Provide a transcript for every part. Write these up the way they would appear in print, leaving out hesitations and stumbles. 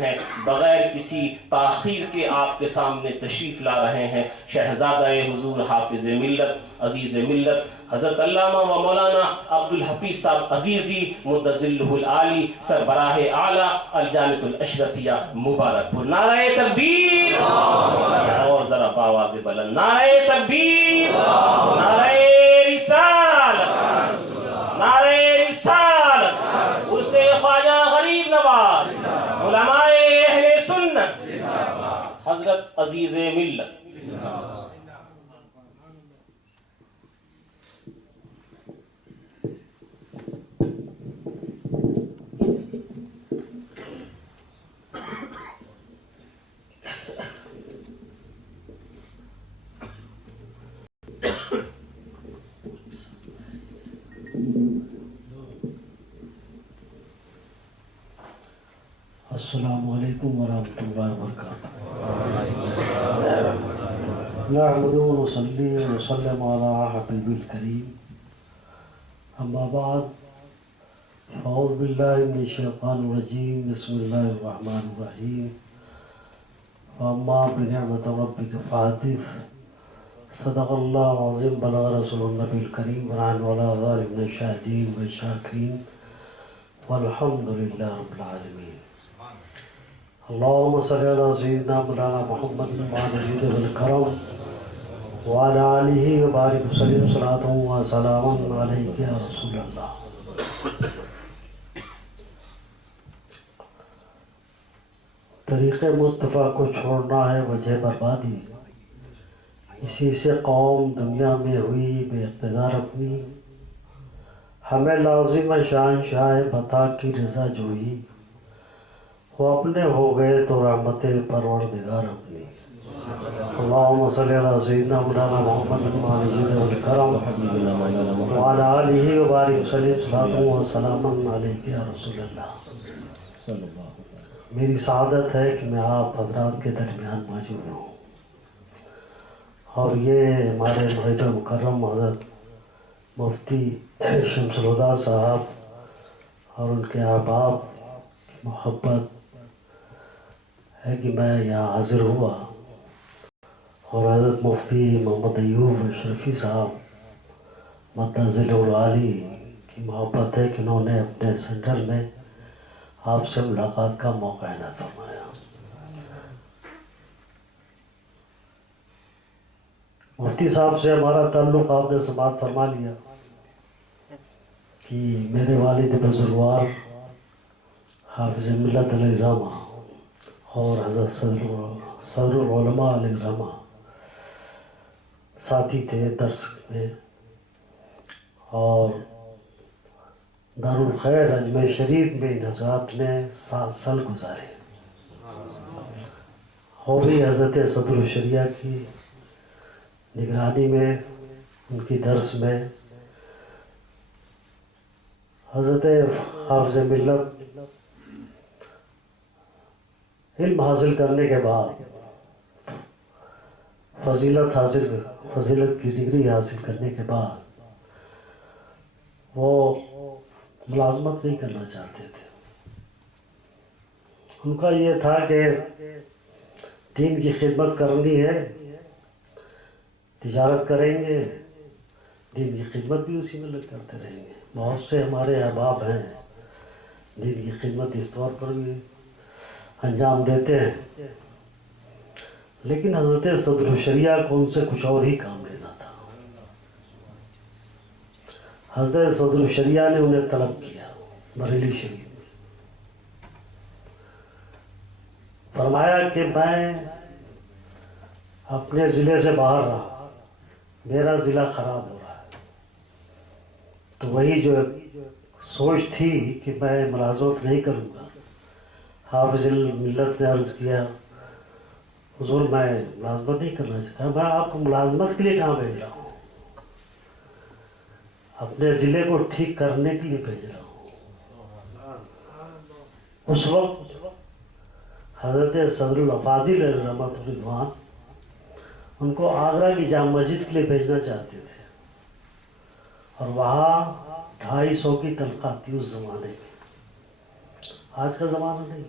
ہیں بغیر کسی تاخیر کے آپ کے سامنے تشریف لا رہے ہیں شہزادہ حضور حافظ ملت عزیز ملت حضرت علامہ و مولانا عبد الحفیظ صاحب عزیزی مدظلہ العالی سربراہ اعلیٰ الجامعۃ الاشرفیہ مبارک پور۔ نعرہ تکبیر، اور ذرا باواز بلند نعرہ تکبیر، نعرہ رسالت، نعرہ رسالت، عرس خواجہ غریب نواز، علماء اہل سنت، حضرت عزیز ملت۔ السلام علیکم ورحمۃ اللہ وبرکاتہ۔ نحمد و نصلی و نسلم علی حبیب الکریم، اما بعد، اعوذ باللہ من الشیطان الرجیم، بسم اللہ الرحمن الرحیم، واما بنعمت ربک فحدث، صدق اللہ العظیم، بلغ رسول النبی الکریم، ونحن علی ذلک من الشاہدین والشاکرین، والحمد للہ رب العالمین۔ اللهم صل على سيدنا مولانا محمد وعلى آله والكرم وعلى آله وبارك وسلم صلاة وسلاما عليك يا رسول اللہ۔ طریق مصطفیٰ کو چھوڑنا ہے وجہ بربادی، اسی سے قوم دنیا میں ہوئی بے اقتدار اپنی، ہمیں لازم ہے شہنشاہ بتا کی رضا جوئی، وہ اپنے ہو گئے تو رحمت پروردگار اپنی۔ اللہم صلی علی سیدنا مولانا محمد وعلى والکرم وعلی آلہ وبارک وسلم صلاۃ و سلاما علیک یا رسول اللہ۔ میری سعادت ہے کہ میں آپ حضرات کے درمیان موجود ہوں، اور یہ ہمارے معہد مکرم حضرت مفتی شمس الہدیٰ صاحب اور ان کے احباب کی محبت ہے کہ میں یہاں حاضر ہوا، اور حضرت مفتی محمد ایوب اشرفی صاحب مدظلہ العالی کی محبت ہے کہ انہوں نے اپنے سینٹر میں آپ سے ملاقات کا موقع عنایت فرمایا۔ مفتی صاحب سے ہمارا تعلق آپ نے سماعت فرما لیا کہ میرے والد بزرگوار حافظ ملت علیہ الرحمہ اور حضرت صدر العلماء علیہ الرحمہ ساتھی تھے درس میں، اور دارالخیر اجمیر شریف میں ان حضرات نے 7 سال گزارے، اور بھی حضرت صدر الشریعہ کی نگرانی میں، ان کی درس میں حضرت حافظ ملت علم حاصل کرنے کے بعد فضیلت کی ڈگری حاصل کرنے کے بعد وہ ملازمت نہیں کرنا چاہتے تھے۔ ان کا یہ تھا کہ دین کی خدمت کرنی ہے، تجارت کریں گے، دین کی خدمت بھی اسی میں لگ کرتے رہیں گے۔ بہت سے ہمارے احباب ہیں دین کی خدمت اس طور پر بھی انجام دیتے ہیں، لیکن حضرت صدر الشریعہ کو ان سے کچھ اور ہی کام لینا تھا۔ حضرت صدر الشریعہ نے انہیں طلب کیا بریلی شریف میں، فرمایا کہ میں اپنے ضلع سے باہر رہا، میرا ضلع خراب ہو رہا ہے، تو وہی جو سوچ تھی کہ میں ملازمت نہیں کروں گا، حافظ ملت نے عرض کیا حضور میں ملازمت نہیں کرنا چاہتا، میں آپ کو ملازمت کے لیے کہاں بھیج رہا ہوں، اپنے ضلع کو ٹھیک کرنے کے لیے بھیج رہا ہوں۔ اس وقت حضرت صدر الافاضل علیہ رحمۃ الرضوان ان کو آگرہ کی جامع مسجد کے لیے بھیجنا چاہتے تھے، اور وہاں 250 کی تنخواہ تھی اس زمانے میں، آج کا زمانہ نہیں۔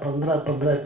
15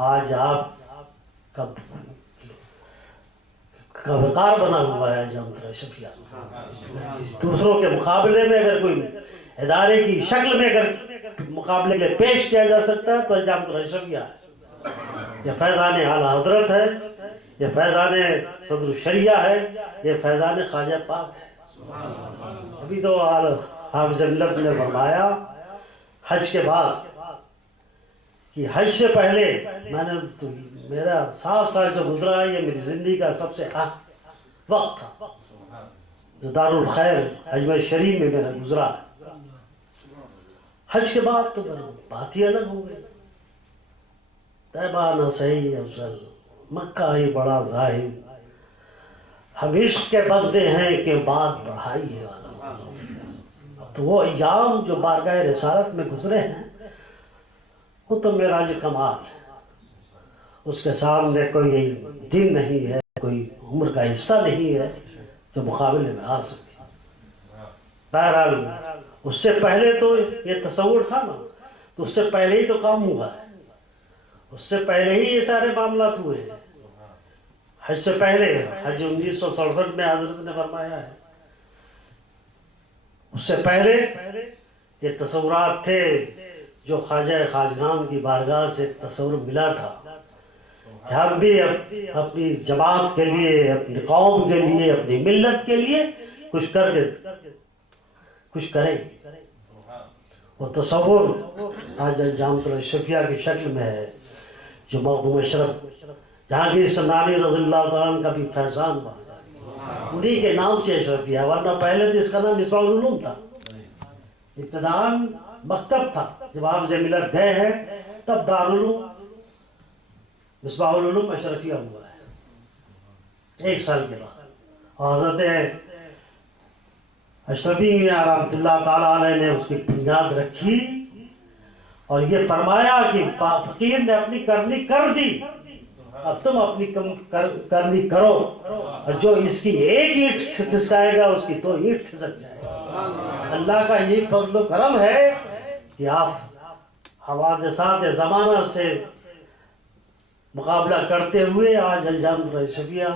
آج آپ کا وقار بنا ہوا ہے جامعۃ اشرفیہ. دوسروں کے مقابلے میں اگر کوئی ادارے کی شکل میں اگر مقابلے کے پیش کیا جا سکتا ہے تو جامعۃ اشرفیہ ہے. یہ فیضان اعلیٰ حضرت ہے، یہ فیضان صدر الشریعہ ہے، یہ فیضان خواجہ پاک ہے. ابھی تو حافظ ملت نے فرمایا حج کے بعد کہ حج سے پہلے میں نے میرا 7 سال جو گزرا ہے یہ میری زندگی کا سب سے اہم وقت تھا جو دارالخیر اجمیر شریف میں میرا گزرا ہے. حج کے بعد تو بات ہی الگ ہو گئی. طیبہ نہ صحیح افضل، مکہ ہی بڑا زاہد، ہم عشق کے بندے ہیں کہ بات بڑھائی ہے والا. تو وہ ایام جو بارگاہ رسالت میں گزرے ہیں وہ تو معراج کمال ہے. اس کے سامنے کوئی دن نہیں ہے، کوئی عمر کا حصہ نہیں ہے جو مقابلے میں آ سکے. بہرحال اس سے پہلے تو یہ تصور تھا نا، تو اس سے پہلے ہی تو کام ہوا ہے، اس سے پہلے ہی یہ سارے معاملات ہوئے ہیں. حج سے پہلے حج 1967 میں حضرت نے فرمایا ہے. اس سے پہلے یہ تصورات تھے جو خواجہ خواجگان کی بارگاہ سے تصور ملا تھا کہ ہم بھی اپنی جماعت کے لیے، اپنی قوم کے لیے، اپنی ملت کے لیے کچھ کریں. وہ تصور آج جامعۃ اشرفیہ کی شکل میں ہے جو مخدوم اشرف جہانگیر سمنانی رضی اللہ تعالیٰ عنہ کا بھی فیضان بنا، انہی کے نام سے اشرفیہ. ورنہ پہلے تو اس کا نام مصباح العلوم تھا. ابتداءً مکتب تھا. جب آپ ملت گئے ہیں تب دارالعلوم مصباح العلوم اشرفیہ ہوا ہے 1 سال کے بعد. اور حضرت اشرفی رحمۃ اللہ تعالیٰ علیہ نے اس کی بنیاد رکھی اور یہ فرمایا کہ فقیر نے اپنی کرنی کر دی، اب تم اپنی کرنی کرو، اور جو اس کی ایک اینٹ کھسکائے گا اس کی 2 اینٹ کھسک جائے گا. اللہ کا یہ فضل و کرم ہے کہ آپ حوادثات زمانہ سے مقابلہ کرتے ہوئے آج جامعۃ اشرفیہ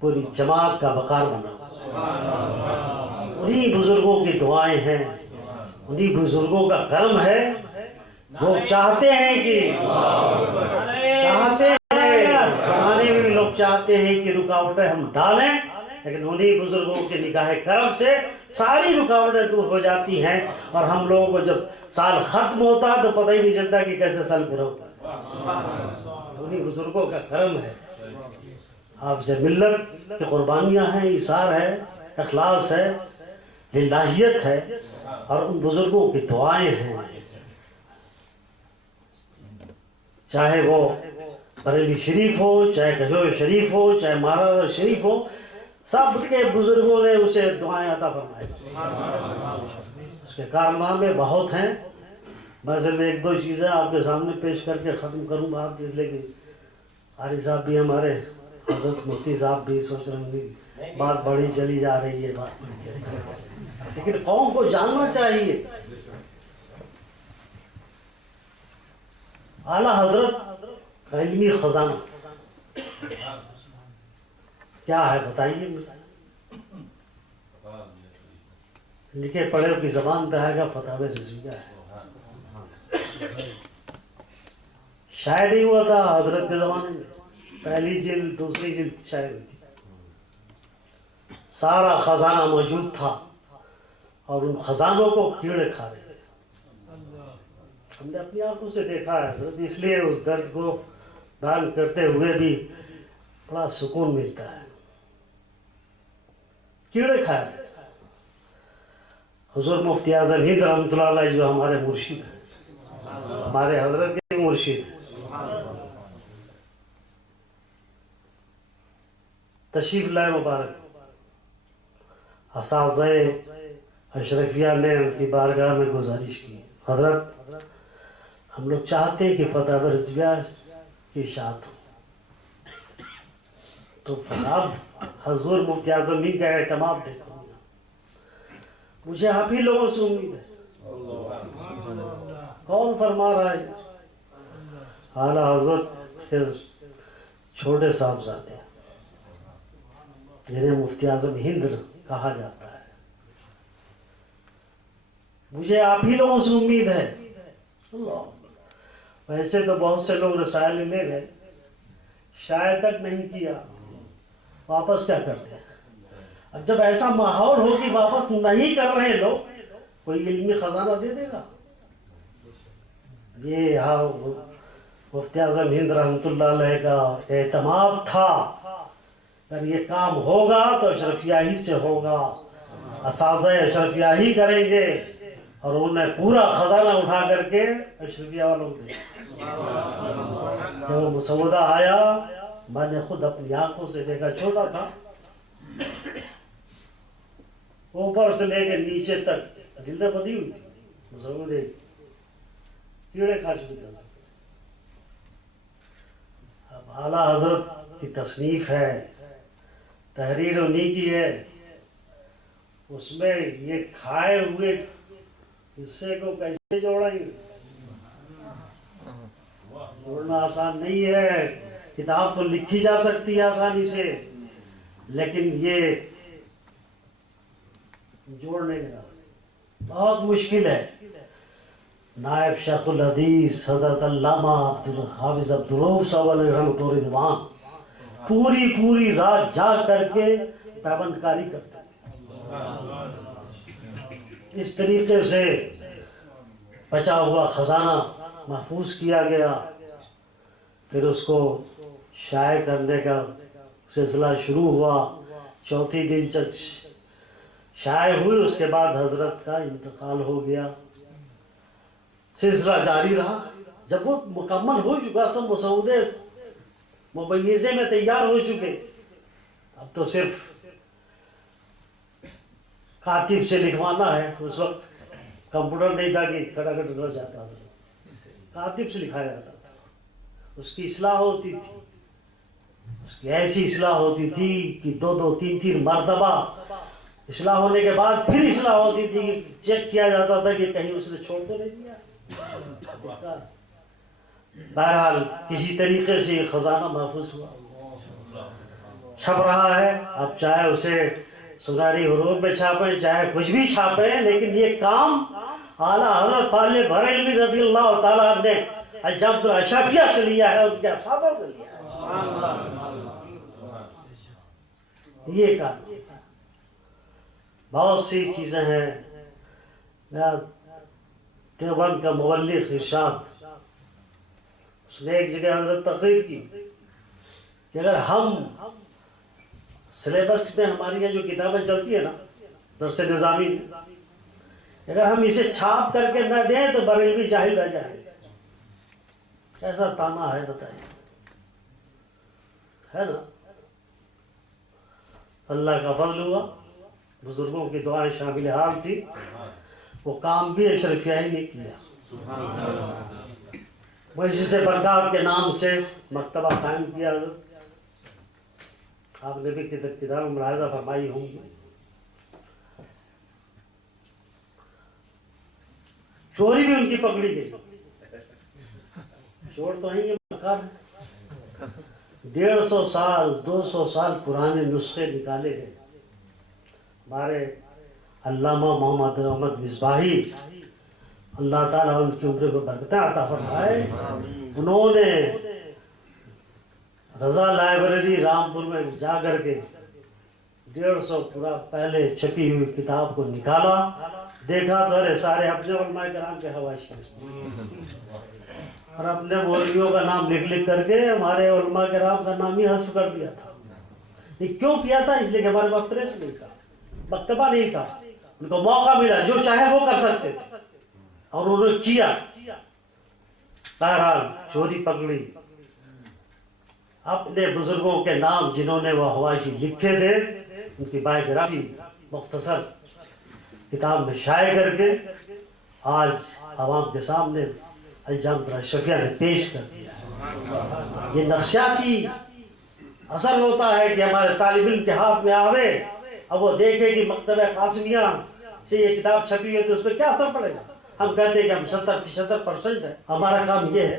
پوری جماعت کا وقار بنا. انہی بزرگوں کی دعائیں ہیں، انہی بزرگوں کا کرم ہے. وہ چاہتے ہیں کہ زمانے میں بھی لوگ چاہتے ہیں کہ رکاوٹیں ہم ڈالیں، لیکن انہی بزرگوں کے نگاہ کرم سے ساری رکاوٹیں دور ہو جاتی ہیں اور ہم لوگوں کو جب سال ختم ہوتا تو پتہ ہی نہیں چلتا کہ کیسے سال پورا ہوتا. انہی بزرگوں کا کرم ہے. حافظ ملت کی قربانیاں ہیں، ایثار ہے، اخلاص ہے، للہیت ہے، اور ان بزرگوں کی دعائیں ہیں. چاہے وہ بریلی شریف ہو، چاہے کھجور شریف ہو، چاہے مارا شریف ہو، سب کے بزرگوں نے اسے دعائیں عطا فرمائی. اس کے کارنامے بہت ہیں. میں صرف 1-2 چیزیں آپ کے سامنے پیش کر کے ختم کروں گا. اس لیے کہ قاری صاحب بھی ہمارے، حضرت مفتی صاحب بھی سوچ رہے ہیں بات بڑی چلی جا رہی ہے، بات بڑی چلی جا رہی ہے، لیکن قوم کو جاننا چاہیے. اعلیٰ حضرت کا علمی خزانہ کیا ہے بتائیے. لکھے پڑھے کی زبان پہ آئے گا فتاوی رضویہ ہے. شاید ہی ہوا تھا حضرت کے زمانے میں، پہلی جلد دوسری جلد شاید ہوئی تھی. سارا خزانہ موجود تھا اور ان خزانوں کو کیڑے کھا رہے تھے. ہم نے اپنی آنکھوں سے دیکھا ہے حضرت، اس لیے اس درد کو بیان کرتے ہوئے بھی بڑا سکون ملتا ہے. کیڑے کھا رہے تھے. حضور مفتی اعظم ہند رحمۃ اللہ علیہ جو ہمارے مرشد ہیں، ہمارے حضرت کے مرشد ہیں، تشریف لائے مبارک. اساتذہ اشرفیہ نے ان کی بارگاہ میں گزارش کی، حضرت ہم لوگ چاہتے ہیں کہ فتح رضویہ کی اشاعت ہو. تو فتح حضور مفتی اعظم ہند کا اہتمام دیکھو، مجھے آپ ہی لوگوں سے امید ہے. کون فرما رہا ہے؟ اعلیٰ حضرت پھر چھوٹے صاحبزادے جنہیں مفتی اعظم ہند کہا جاتا ہے. مجھے آپ ہی لوگوں سے امید ہے. ویسے تو بہت سے لوگ رسائل لے گئے, شاید تک نہیں کیا, واپس کیا کرتے ہیں؟ اب جب ایسا ماحول ہو کہ واپس نہیں کر رہے لوگ, کوئی علمی خزانہ دے دے گا؟ یہ ہاں مفتی اعظم ہند رحمۃ اللہ علیہ کا اعتماد تھا, اگر یہ کام ہوگا تو اشرفیہ ہی سے ہوگا, اساتذہ اشرفیہ ہی کریں گے, اور انہوں نے پورا خزانہ اٹھا کر کے اشرفیہ والوں کو دیا. جب وہ مسودہ آیا میں نے خود اپنی آنکھوں سے دیکھا, چھوٹا تھا, اوپر سے لے کے نیچے تک جلدیں بدی ہوئی تھی, مسودے کیڑے کھا چکے تھے. اب اعلیٰ حضرت کی تصنیف ہے, تحریر انہی کی ہے, اس میں یہ کھائے ہوئے حصے کو کیسے جوڑیں گے؟ جوڑنا آسان نہیں ہے. کتاب تو لکھی جا سکتی ہے آسانی سے, لیکن یہ جوڑنے کا بہت مشکل ہے. نائب شیخ الحدیث حضرت علامہ حافظ عبدالرؤف صاحب علیہ رحمۃ و رضوان پوری رات جاگ کر کے پابند کاری کرتے تھے. اس طریقے سے بچا ہوا خزانہ محفوظ کیا گیا. پھر اس کو شائع کرنے کا سلسلہ شروع ہوا. چوتھی دن تک شائع ہوئی, اس کے بعد حضرت کا انتقال ہو گیا. سلسلہ جاری رہا. جب وہ مکمل ہو چکا, سب مسودے مبیضے میں تیار ہو چکے, اب تو صرف کاتب سے لکھوانا ہے. اس وقت کمپیوٹر نہیں تھا کہ کھٹاکھٹ ہو جاتا تھا, کاتب سے لکھایا جاتا تھا. اس کی اصلاح ہوتی تھی, اس کی ایسی اصلاح ہوتی تھی کہ 2-3 مرتبہ اصلاح ہونے کے بعد پھر اصلاح ہوتی تھی کہ چیک کیا جاتا تھا کہ کہیں اس نے چھوڑ تو نہیں دیا. بہرحال کسی طریقے سے یہ خزانہ محفوظ ہوا, چھپ رہا ہے. اب چاہے اسے سنہری حروف میں چھاپیں, چاہے کچھ بھی چھاپیں, لیکن یہ کام اعلیٰ حضرت فاضل بریلوی رضی اللہ تعالیٰ نے جب اشرفیہ سے لیا ہے, ان کے اساتذہ سے لیا ہے. یہ کام بہت سی چیزیں ہیں. دیوبند کا مبلغ ارشاد, اس نے ایک جگہ حضرت تقریر کی کہ اگر ہم سلیبس میں ہماری یہ جو کتابیں چلتی ہیں نا درس نظامی, اگر ہم اسے چھاپ کر کے نہ دیں تو بریلوی جاہل رہ جائیں. کیسا تانا ہے بتائیے, ہے نا. اللہ کا فضل ہوا, بزرگوں کی دعائیں شامل حال تھی, وہ کام بھی اشرفیہ ہی نے کیا. مجلس برکات کے نام سے مکتبہ قائم کیا. آپ نے بھی کتاب ملاحظہ فرمائی ہوں گی. چوری بھی ان کی پکڑی گئی. چور تو ہیں یہ مکار, 150 سال 200 سال پرانے نسخے نکالے گئے. ہمارے علامہ محمد احمد مصباحی, اللہ تعالیٰ ان کی عمر کو برکتیں عطا فرمائے, انہوں نے رضا لائبریری رامپور میں جا کر کے 150 پورا پہلے چھپی ہوئی کتاب کو نکالا, دیکھا تو ارے سارے اپنے علماء کرام کے حواشی, اور اپنے مولویوں کا نام لکھ کر کے ہمارے علماء کرام کا نام ہی حذف کر دیا تھا. یہ کیوں کیا تھا؟ اس لیے کہ ہمارے پاس پریس نہیں تھا, مکتبہ نہیں تھا, ان کو موقع ملا جو چاہے وہ کر سکتے تھے, اور انہوں نے کیا. بہرحال چوری پکڑی. اپنے بزرگوں کے نام جنہوں نے وہ حواشی لکھے تھے ان کی بایوگرافی مختصر کتاب میں شائع کر کے آج عوام کے سامنے الجام اشرفیہ نے پیش کر دیا. یہ نفسیاتی اثر ہوتا ہے کہ ہمارے طالب علم کے ہاتھ میں آوے, اب وہ دیکھے کہ مکتبہ قاسمیہ سے یہ کتاب چھپی ہے تو اس پہ کیا اثر پڑے گا. ہم کہتے ہیں کہ ہم 70-75% ہے, ہمارا کام یہ ہے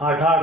8-8,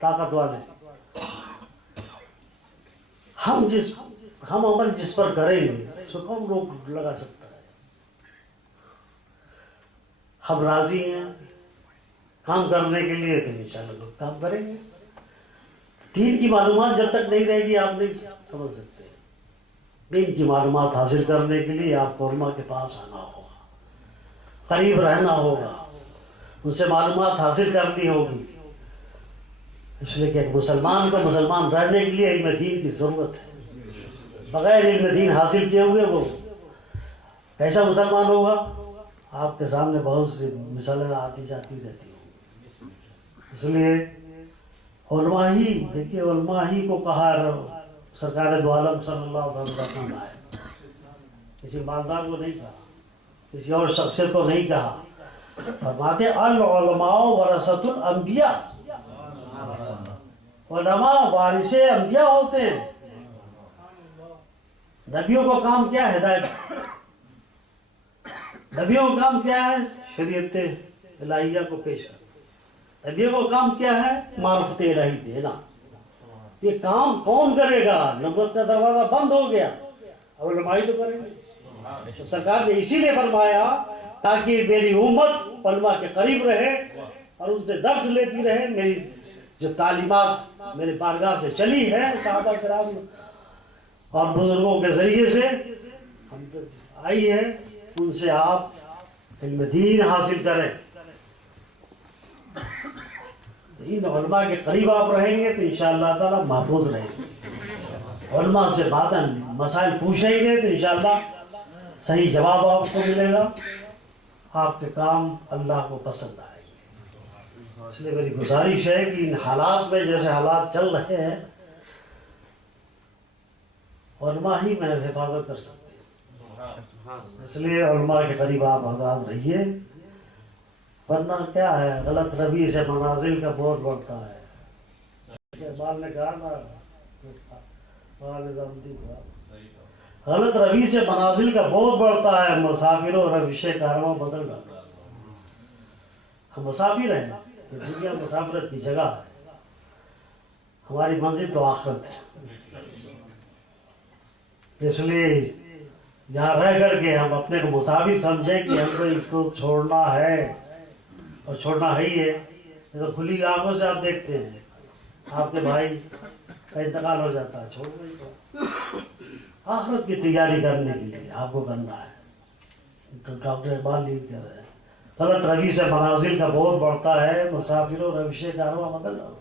طاقت والے. ہم عمل جس پر کریں گے اس کو کون روک لگا سکتا ہے. ہم راضی ہیں کام کرنے کے لیے تو انشاءاللہ لوگ کام کریں گے. دین کی معلومات جب تک نہیں رہے گی آپ نہیں سمجھ سکتے. دین کی معلومات حاصل کرنے کے لیے آپ کو علماء کے پاس آنا ہوگا, قریب رہنا ہوگا, ان سے معلومات حاصل کرنی ہوگی. اس لیے کہ ایک مسلمان کو مسلمان رہنے کے لیے علم دین کی ضرورت ہے. بغیر علم دین حاصل کیے ہوئے وہ کیسا مسلمان ہوگا؟ آپ کے سامنے بہت سی مثالیں آتی جاتی رہتی ہوں. اس لیے علماء ہی دیکھیے, علماء ہی کو کہا سرکار دو عالم صلی اللہ علیہ وسلم ہے. کسی مالدار کو نہیں کہا, کسی اور شخصیت کو نہیں کہا. فرماتے العلماء ورثۃ الانبیاء, علماء وارث انبیاء ہوتے ہیں. نبیوں کا کام کیا ہے؟ ہدایت. نبیوں کا کام کیا ہے؟ شریعت الہیہ کو پیش کرنا. نبیوں کا کام کیا ہے؟ معرفت الہی دینا. یہ کام کون کرے گا؟ نبوت کا دروازہ بند ہو گیا, اب علماء تو کریں گے. تو سرکار نے اسی لیے فرمایا تاکہ میری امت علماء کے قریب رہے اور ان سے درس لیتی رہے. میری جو تعلیمات میرے بارگاہ سے چلی ہے صحابہ کرام اور بزرگوں کے ذریعے سے ہم تک آئی ہے, ان سے آپ علم دین حاصل کریں. ان علماء کے قریب آپ رہیں گے تو انشاءاللہ تعالی محفوظ رہیں گے. علماء سے باتیں مسائل پوچھیں گے تو انشاءاللہ صحیح جواب آپ کو ملے گا. آپ کے کام اللہ کو پسند آئے گے. اس لیے میری گزارش ہے کہ ان حالات میں جیسے حالات چل رہے ہیں علماء ہی میں حفاظت کر سکتے ہیں. اس لیے علماء کے قریب آپ حضرات رہیے, ورنہ کیا ہے غلط روی سے منازل کا بہت بڑھتا ہے. اقبال نے کہا نا, غلط روی سے منازل کا بہت بڑھتا ہے, مسافروں روش کارواں بدل ڈالتا. ہم مسافر ہیں, دنیا مسافرت کی جگہ ہے, ہماری منزل تو آخرت ہے. اس لیے یہاں رہ کر کے ہم اپنے کو مسافر سمجھیں کہ ہم کو اس کو چھوڑنا ہے اور چھوڑنا ہے ہی ہے. تو کھلی آنکھوں سے آپ دیکھتے ہیں آپ کے بھائی کا انتقال ہو جاتا ہے, چھوڑ نہیں. آخرت کی تیاری کرنے کے لیے آپ کو کرنا ہے. تو ڈاکٹر اقبال یہ کہہ رہے ہیں غلط روی سے منازل کا بہت بڑھتا ہے, مسافروں روش کارواں بدل ڈالو.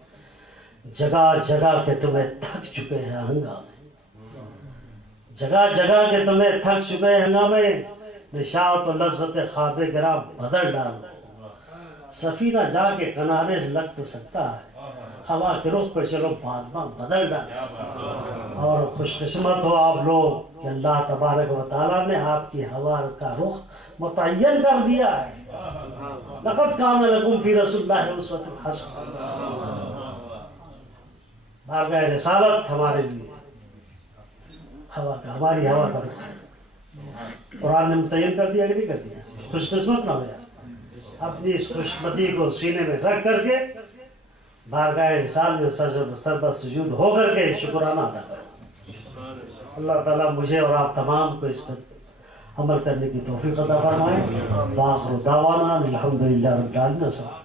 جگہ جگہ کے تمہیں تھک چکے ہیں ہنگامے, جگہ جگہ کے تمہیں تھک چکے ہیں ہنگامے. نشاط و لذت خواب گراں بدل ڈالو. سفینہ جا کے کنارے سے لگ تو سکتا ہے, ہوا کے رخ پہ چلو بادباں بدل ڈالو. اور خوش قسمت ہو آپ لوگ کہ اللہ تبارک و تعالیٰ نے آپ کی ہوا کا رخ متعین کر دیا ہے. لقد کان لکم فی رسول اللہ اسوۃ حسنہ. بارگاہ رسالت ہمارے لیے ہوا کا, ہماری ہوا کا رخ ہے. قرآن نے متعین کر دیا کہ نہیں کر دیا؟ خوش قسمت نہ ہو جائے. اپنی اس خوشمتی کو سینے میں رکھ کر کے بارگاہ رسال میں سربہ سجود ہو کر کے شکرانہ ادا کرو. اللہ تعالیٰ مجھے اور آپ تمام کو اس پر عمل کرنے کی توفیق عطا فرمائے. وآخر دعوانا الحمدللہ رب العالمین.